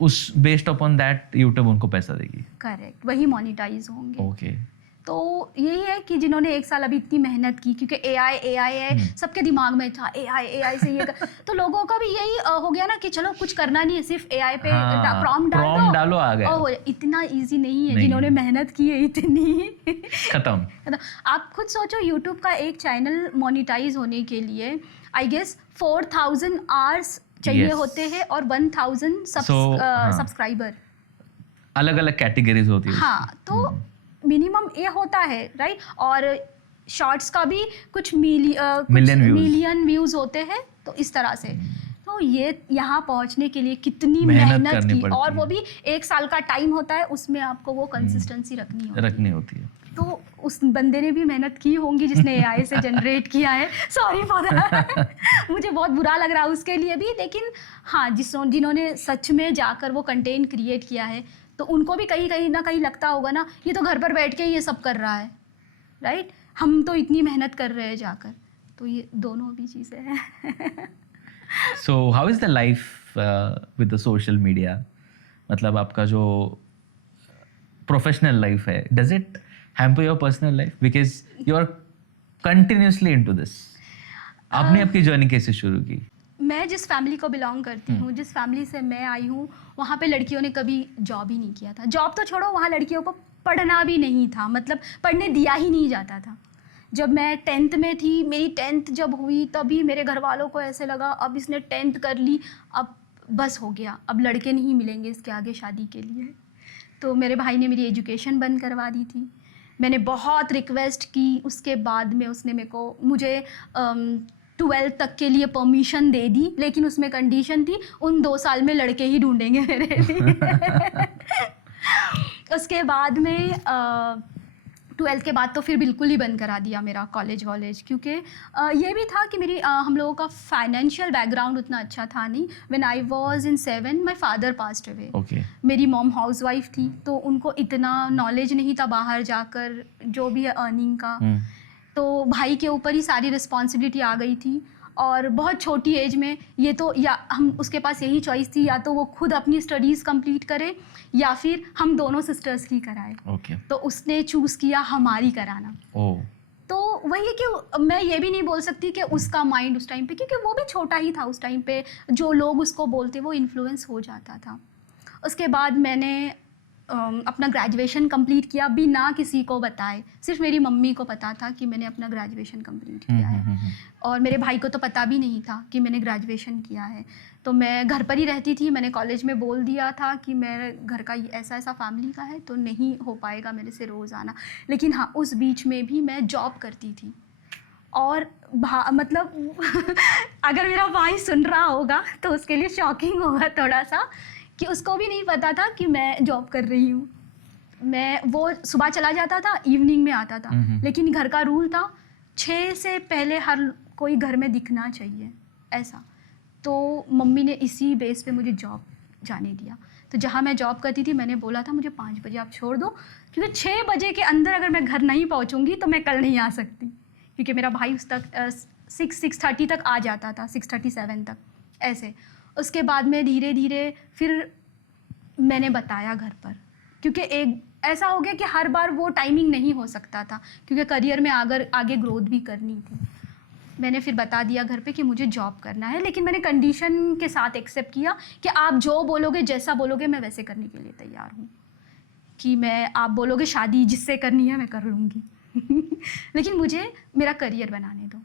उस बेस्ड अपॉन दैट यूट्यूब उनको पैसा देगी। करेक्ट, वही मोनेटाइज होंगे। ओके, तो यही है कि जिन्होंने 1 साल अभी इतनी मेहनत की, क्योंकि AI है, सबके दिमाग में था AI से ये तो लोगों का भी यही हो गया ना कि चलो कुछ करना नहीं है, सिर्फ AI पे प्रॉम्प्ट डालो आ गया। इतना इजी नहीं है, जिन्होंने मेहनत की है इतनी खत्म। आप खुद सोचो, यूट्यूब का एक चैनल मोनेटाइज होने के लिए आई गेस 4000 आवर्स चाहिए होते हैं और 1000 सब्सक्राइबर, अलग अलग कैटेगरीज होती है। हाँ, तो मिनिमम ये होता है, राइट। और शॉर्ट्स का भी कुछ मिलियन व्यूज होते हैं, तो इस तरह से। तो ये यहाँ पहुँचने के लिए कितनी मेहनत की, और वो भी 1 साल का टाइम होता है, उसमें आपको वो कंसिस्टेंसी रखनी होती है। तो उस बंदे ने भी मेहनत की होंगी जिसने AI से जनरेट किया है, सॉरी फॉर दैट। मुझे बहुत बुरा लग रहा है उसके लिए भी, लेकिन हाँ, जिन्होंने सच में जाकर वो कंटेंट क्रिएट किया है, तो उनको भी कहीं ना कहीं लगता होगा ना, ये तो घर पर बैठ के ये सब कर रहा है, राइट, हम तो इतनी मेहनत कर रहे हैं जाकर। तो ये दोनों भी चीज़ें हैं। So how is the life with the social media? मतलब आपका जो प्रोफेशनल लाइफ है, does it hamper your personal life, because you are continuously into this? आपने आपकी जर्नी कैसे शुरू की? मैं जिस फैमिली को बिलोंग करती हूँ, जिस फैमिली से मैं आई हूँ, वहाँ पे लड़कियों ने कभी जॉब ही नहीं किया था। जॉब तो छोड़ो, वहाँ लड़कियों को पढ़ना भी नहीं था, मतलब पढ़ने दिया ही नहीं जाता था। जब मैं 10th में थी, मेरी 10th जब हुई, तभी मेरे घर वालों को ऐसे लगा अब इसने 10th कर ली, अब बस हो गया, अब लड़के नहीं मिलेंगे इसके आगे शादी के लिए। तो मेरे भाई ने मेरी एजुकेशन बंद करवा दी थी। मैंने बहुत रिक्वेस्ट की, उसके बाद में उसने मुझे 12th तक के लिए परमिशन दे दी, लेकिन उसमें कंडीशन थी, उन 2 साल में लड़के ही ढूंढेंगे मेरे लिए। उसके बाद में ट्वेल्थ के बाद तो फिर बिल्कुल ही बंद करा दिया मेरा कॉलेज वॉलेज, क्योंकि ये भी था कि मेरी हम लोगों का फाइनेंशियल बैकग्राउंड उतना अच्छा था नहीं. When I was in 7 my father passed away. Okay. मेरी मॉम हाउसवाइफ थी, तो उनको इतना नॉलेज नहीं था बाहर जाकर जो भी है अर्निंग का. तो भाई के ऊपर ही सारी रिस्पॉन्सिबिलिटी आ गई थी, और बहुत छोटी एज में ये तो, या हम उसके पास यही चॉइस थी, या तो वो खुद अपनी स्टडीज़ कंप्लीट करे या फिर हम दोनों सिस्टर्स की कराए. ओके. तो उसने चूज़ किया हमारी कराना. ओह. तो वही है कि मैं ये भी नहीं बोल सकती कि उसका माइंड उस टाइम पे, क्योंकि वो भी छोटा ही था उस टाइम पे, जो लोग उसको बोलते वो इन्फ्लुएंस हो जाता था. उसके बाद मैंने अपना ग्रेजुएशन कंप्लीट किया बिना किसी को बताए. सिर्फ मेरी मम्मी को पता था कि मैंने अपना ग्रेजुएशन कंप्लीट किया है, और मेरे भाई को तो पता भी नहीं था कि मैंने ग्रेजुएशन किया है. तो मैं घर पर ही रहती थी. मैंने कॉलेज में बोल दिया था कि मेरे घर का ऐसा ऐसा फैमिली का है, तो नहीं हो पाएगा मेरे से रोज़ आना. लेकिन हाँ, उस बीच में भी मैं जॉब करती थी. और मतलब अगर मेरा भाई सुन रहा होगा तो उसके लिए शॉकिंग होगा थोड़ा सा, कि उसको भी नहीं पता था कि मैं जॉब कर रही हूँ. वो सुबह चला जाता था, इवनिंग में आता था. लेकिन घर का रूल था 6 से पहले हर कोई घर में दिखना चाहिए, ऐसा. तो मम्मी ने इसी बेस पे मुझे जॉब जाने दिया. तो जहाँ मैं जॉब करती थी, मैंने बोला था मुझे 5 बजे आप छोड़ दो, क्योंकि 6 बजे के अंदर अगर मैं घर नहीं पहुँचूँगी तो मैं कल नहीं आ सकती. क्योंकि मेरा भाई उस तक 6:30 तक आ जाता था, 6:37 तक ऐसे. उसके बाद में धीरे धीरे फिर मैंने बताया घर पर, क्योंकि एक ऐसा हो गया कि हर बार वो टाइमिंग नहीं हो सकता था, क्योंकि करियर में आगे ग्रोथ भी करनी थी. मैंने फिर बता दिया घर पे कि मुझे जॉब करना है, लेकिन मैंने कंडीशन के साथ एक्सेप्ट किया कि आप जो बोलोगे, जैसा बोलोगे, मैं वैसे करने के लिए तैयार हूँ. कि आप बोलोगे शादी जिससे करनी है मैं कर लूँगी लेकिन मुझे मेरा करियर बनाने दो.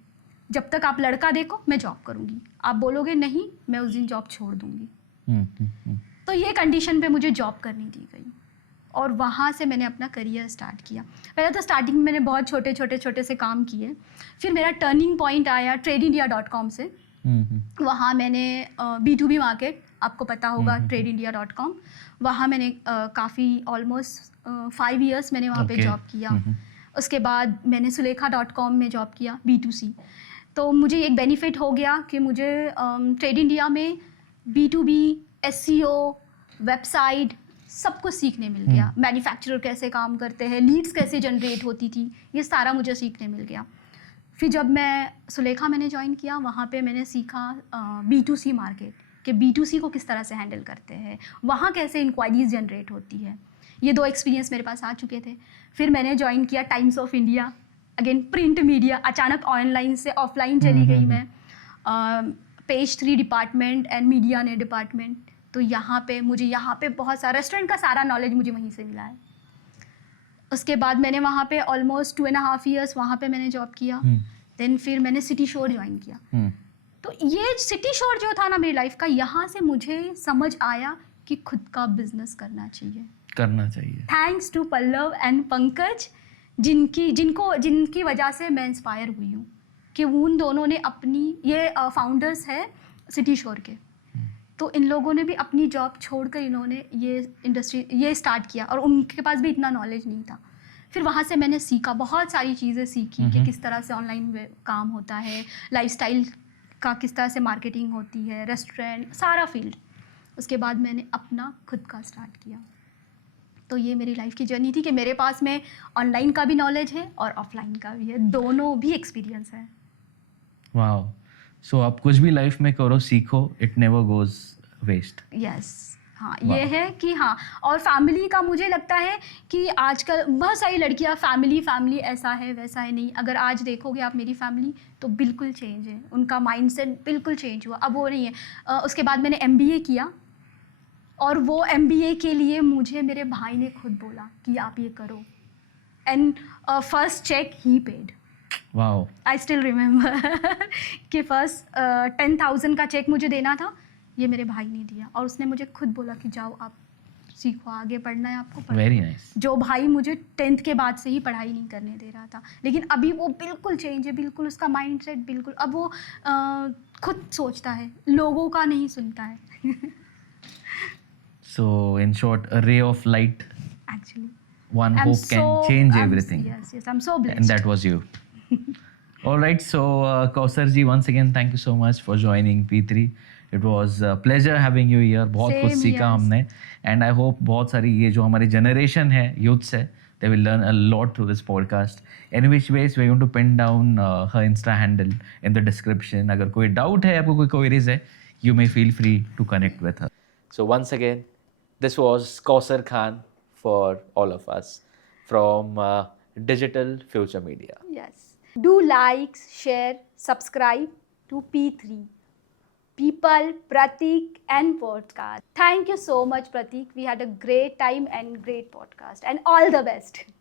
जब तक आप लड़का देखो मैं जॉब करूँगी, आप बोलोगे नहीं, मैं उस दिन जॉब छोड़ दूँगी. तो ये कंडीशन पे मुझे जॉब करनी दी गई, और वहाँ से मैंने अपना करियर स्टार्ट किया. पहले तो स्टार्टिंग में मैंने बहुत छोटे से काम किए. फिर मेरा टर्निंग पॉइंट आया TradeIndia.com से. वहाँ मैंने B2B मार्केट, आपको पता होगा TradeIndia.com, वहाँ मैंने काफ़ी ऑलमोस्ट 5 इयर्स मैंने वहाँ पे जॉब किया. उसके बाद मैंने Sulekha.com में जॉब किया, B2C. तो मुझे एक बेनिफिट हो गया कि मुझे ट्रेड इंडिया में B2B, SEO, वेबसाइट सब कुछ सीखने मिल गया. मैन्युफैक्चरर कैसे काम करते हैं, लीड्स कैसे जनरेट होती थी, ये सारा मुझे सीखने मिल गया. फिर जब मैं सुलेखा मैंने ज्वाइन किया, वहाँ पे मैंने सीखा B2C मार्केट, कि B2C को किस तरह से हैंडल करते हैं, वहाँ कैसे इंक्वायरीज जनरेट होती है. ये 2 एक्सपीरियंस मेरे पास आ चुके थे. फिर मैंने ज्वाइन किया times of India, again print media. अचानक ऑनलाइन से ऑफलाइन चली गई मैं. पेज 3 डिपार्टमेंट एंड मीडिया ने डिपार्टमेंट. तो यहाँ पे बहुत सारा रेस्टोरेंट का सारा नॉलेज मुझे वहीं से मिला है. उसके बाद मैंने वहाँ पे ऑलमोस्ट 2.5 ईयर्स वहाँ पे मैंने जॉब किया. देन फिर मैंने सिटी शोर ज्वाइन किया. तो ये सिटी शोर जो था ना मेरी लाइफ का, यहाँ से मुझे समझ आया कि खुद का बिजनेस करना चाहिए. Thanks to Pallav and Pankaj, जिनकी वजह से मैं इंस्पायर हुई हूँ, कि उन दोनों ने अपनी, ये फाउंडर्स है सिटी शोर के, तो इन लोगों ने भी अपनी जॉब छोड़कर इन्होंने ये स्टार्ट किया, और उनके पास भी इतना नॉलेज नहीं था. फिर वहाँ से मैंने सीखा, बहुत सारी चीज़ें सीखी कि किस तरह से ऑनलाइन काम होता है, लाइफस्टाइल का किस तरह से मार्केटिंग होती है, रेस्टोरेंट, सारा फील्ड. उसके बाद मैंने अपना खुद का स्टार्ट किया. तो ये मेरी लाइफ की जर्नी थी कि मेरे पास में ऑनलाइन का भी नॉलेज है और ऑफलाइन का भी है, दोनों भी एक्सपीरियंस है. वाओ. सो आप कुछ भी लाइफ में करो, सीखो, it never goes waste. Yes. हाँ, ये है कि हाँ. और फैमिली का मुझे लगता है कि आजकल बहुत सारी लड़कियां फैमिली ऐसा है वैसा है, नहीं. अगर आज देखोगे आप मेरी फैमिली, तो बिल्कुल चेंज है, उनका माइंडसेट बिल्कुल चेंज हुआ, अब वो नहीं है. उसके बाद मैंने MBA किया, और वो MBA के लिए मुझे मेरे भाई ने खुद बोला कि आप ये करो, एंड फर्स्ट चेक ही paid. Wow. I still remember कि फर्स्ट 10,000 का चेक मुझे देना था, ये मेरे भाई ने दिया, और उसने मुझे खुद बोला कि जाओ आप सीखो, आगे पढ़ना है आपको, पढ़ो. Very nice. जो भाई मुझे 10th के बाद से ही पढ़ाई नहीं करने दे रहा था, लेकिन अभी वो बिल्कुल चेंज है, बिल्कुल उसका माइंडसेट बिल्कुल, अब वो खुद सोचता है, लोगों का नहीं सुनता है. So in short, a ray of light. Actually. one I'm hope can change everything. Yes, I'm so blessed. And that was you. All right, so Kausar ji, once again, thank you so much for joining P3. It was a pleasure having you here. बहुत कुछ Same सीखा here. हमने. And I hope बहुत सारी ये जो हमारी generation है, youths है, they will learn a lot through this podcast. In which ways we're going to pin down her Insta handle in the description. अगर कोई doubt है, आपको कोई queries है, you may feel free to connect with her. So once again, this was Kausar Khan for all of us from Digital Future Media. Yes. Do like, share, subscribe to P3. People, Pratik, and podcast. Thank you so much, Pratik. We had a great time and great podcast. And all the best.